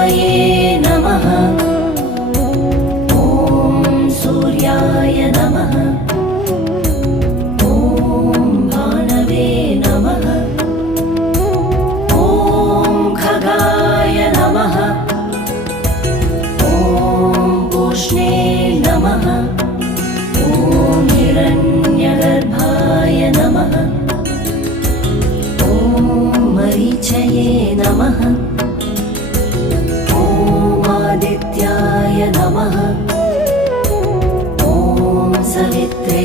सूर्यपरमेश्वये नमः। ॐ सूर्याय नमः। ॐ भानवे नमः। ॐ खगाय नमः। ॐ पूष्णे नमः। ॐ हिरण्यगर्भाय नमः। ॐ मरीचये नमः। ॐ आदित्याय नमः। ॐ सवित्रे